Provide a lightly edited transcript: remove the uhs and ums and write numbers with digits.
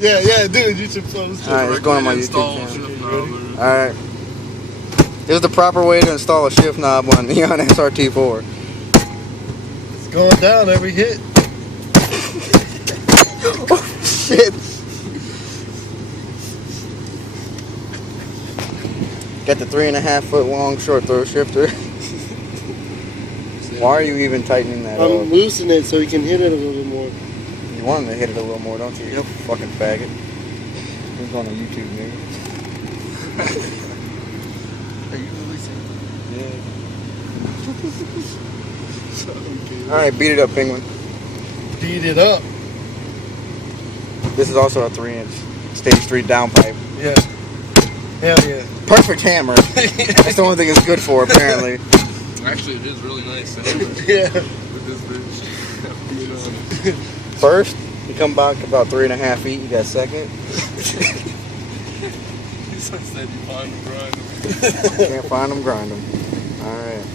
Yeah, dude, you should post it. Alright, it's going on my YouTube channel. Alright. This is the proper way to install a shift knob on Neon srt4. It's going down every hit. Oh, shit. Got the 3.5 foot long short throw shifter. Why are you even tightening that up? I'm loosening it so you can hit it a little bit more. You want him to hit it a little more, don't you? You fucking faggot. He's going on YouTube, nigga. Are you releasing? Yeah. Alright, beat it up, Penguin. Beat it up. This is also a 3-inch stage 3 downpipe. Yeah. Hell yeah. Perfect hammer. That's the only thing it's good for, apparently. Actually, it is really nice. Yeah. With this bitch. First, you come back about 3.5 feet. You got second. He said you find them, grind them. Can't find them, grind them. Alright.